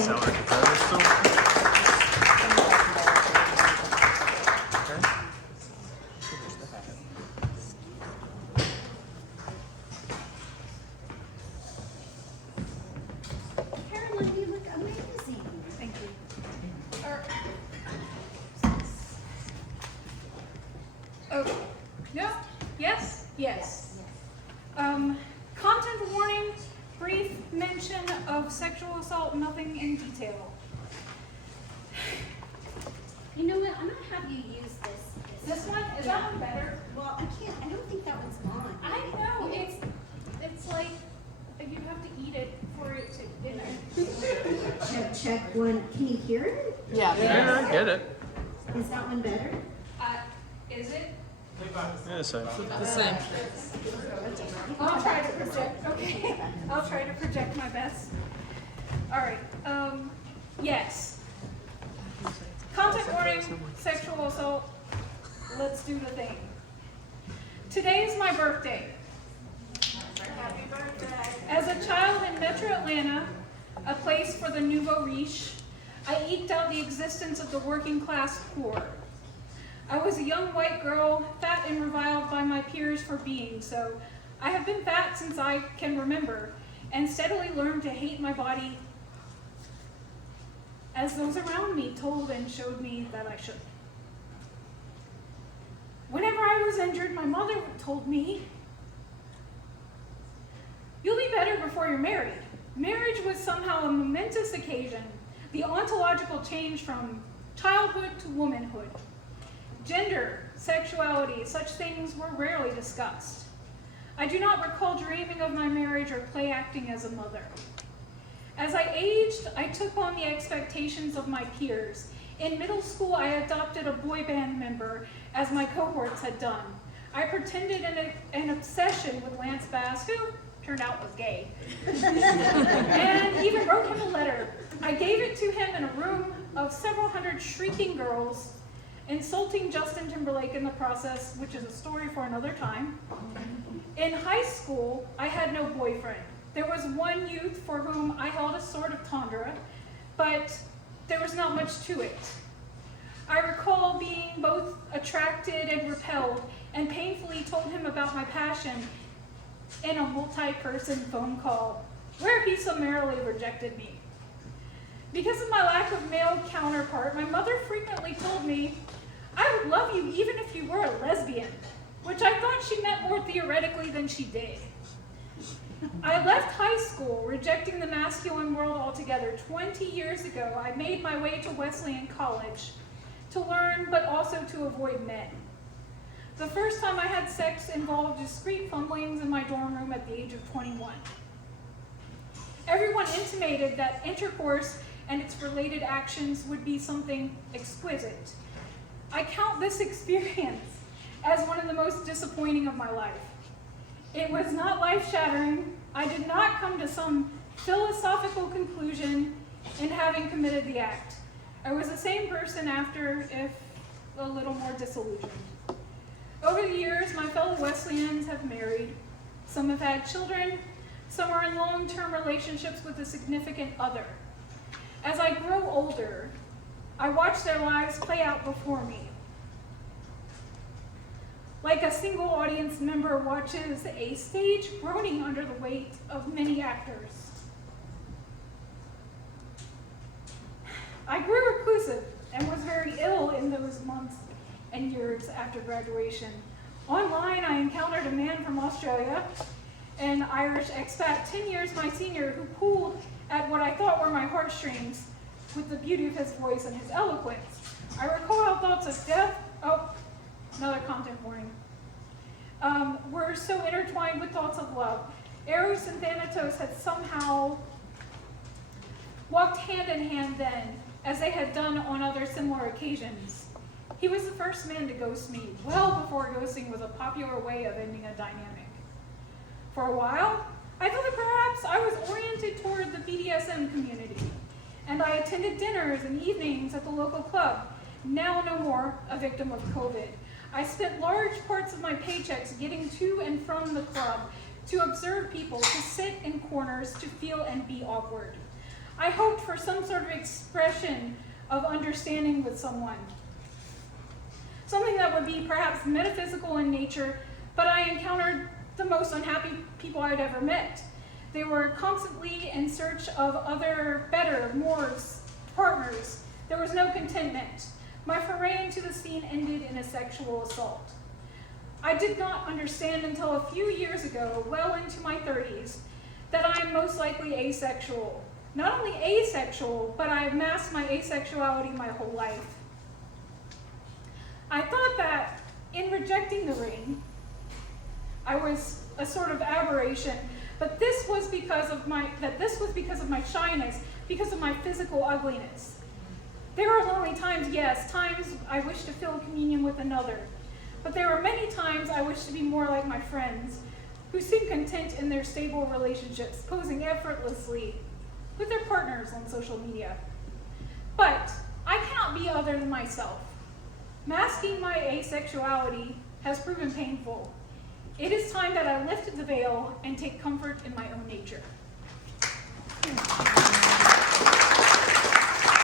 sound like a pedestal. Caroline, you look amazing. Thank you. Okay. No? Yes? Yes. Content warning, brief mention of sexual assault, nothing in detail. You know what? I'm gonna have you use this. This one? Is that one better? Well, I don't think that one's mine. I know, it's like, you have to eat it for it to, Check one. Can you hear it? Yeah, I get it. Is that one better? is it? Yeah, so. The same. I'll try to project, okay. I'll try to project my best. All right, yes. Content warning, sexual assault. Let's do the thing. Today is my birthday. Happy birthday. As a child in Metro Atlanta, a place for the nouveau riche, I eked out the existence of the working class poor. I was a young white girl, fat and reviled by my peers for being so. I have been fat since I can remember, and steadily learned to hate my body as those around me told and showed me that I should. Whenever I was injured, my mother told me, "You'll be better before you're married." Marriage was somehow a momentous occasion, the ontological change from childhood to womanhood. Gender, sexuality, such things were rarely discussed. I do not recall dreaming of my marriage or play acting as a mother. As I aged, I took on the expectations of my peers. In middle school, I adopted a boy band member, as my cohorts had done. I pretended an obsession with Lance Bass, who turned out was gay, and even wrote him a letter. I gave it to him in a room of several hundred shrieking girls, insulting Justin Timberlake in the process, which is a story for another time. In high school, I had no boyfriend. There was one youth for whom I held a sort of tundra, but there was not much to it. I recall being both attracted and repelled, and painfully told him about my passion in a multi-person phone call, where he summarily rejected me. Because of my lack of male counterpart, my mother frequently told me, "I would love you even if you were a lesbian," which I thought she meant more theoretically than she did. I left high school, rejecting the masculine world altogether. 20 years ago, I made my way to Wesleyan College to learn, but also to avoid men. The first time I had sex involved discreet fumblings in my dorm room at the age of 21. Everyone intimated that intercourse and its related actions would be something exquisite. I count this experience as one of the most disappointing of my life. It was not life-shattering. I did not come to some philosophical conclusion in having committed the act. I was the same person after, if a little more disillusioned. Over the years, my fellow Wesleyans have married. Some have had children. Some are in long-term relationships with a significant other. As I grow older, I watch their lives play out before me. Like a single audience member watches a stage groaning under the weight of many actors. I grew reclusive and was very ill in those months and years after graduation. Online, I encountered a man from Australia, an Irish expat 10 years my senior, who pulled at what I thought were my heartstrings with the beauty of his voice and his eloquence. I recall how thoughts of death, another content warning, were so intertwined with thoughts of love. Eros and Thanatos had somehow walked hand in hand then, as they had done on other similar occasions. He was the first man to ghost me, well before ghosting was a popular way of ending a dynamic. For a while, I thought that perhaps I was oriented toward the BDSM community, and I attended dinners and evenings at the local club, now no more, a victim of COVID. I spent large parts of my paychecks getting to and from the club, to observe people, to sit in corners, to feel and be awkward. I hoped for some sort of expression of understanding with someone. Something that would be perhaps metaphysical in nature, but I encountered the most unhappy people I'd ever met. They were constantly in search of other, better, more partners. There was no contentment. My foray into the scene ended in a sexual assault. I did not understand until a few years ago, well into my 30s, that I am most likely asexual. Not only asexual, but I have masked my asexuality my whole life. I thought that in rejecting the ring, I was a sort of aberration, but this was because of my shyness, because of my physical ugliness. There are lonely times, yes, times I wish to feel communion with another, but there are many times I wish to be more like my friends, who seem content in their stable relationships, posing effortlessly with their partners on social media. But I cannot be other than myself. Masking my asexuality has proven painful. It is time that I lifted the veil and take comfort in my own nature.